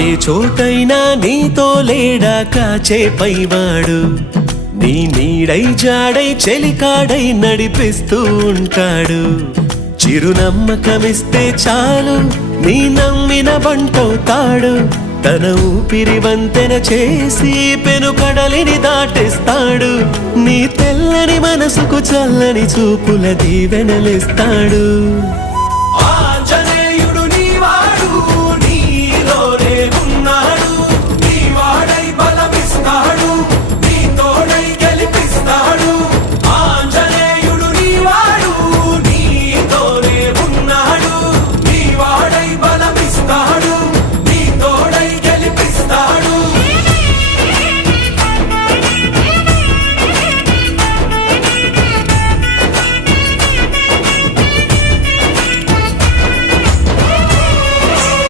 ఏ చోటైనా నీతో లేడా కాచే పైవాడు, నీ నీడై జాడై చెలికాడై నడిపిస్తూ ఉంటాడు. చిరునమ్మకమిస్తే చాలు నీ నమ్మిన బంటవుతాడు. తన ఊపిరి వంతెన చేసి పెను కడలిని దాటిస్తాడు. నీ తెల్లని మనసుకు చల్లని చూపుల దీవెనలిస్తాడు.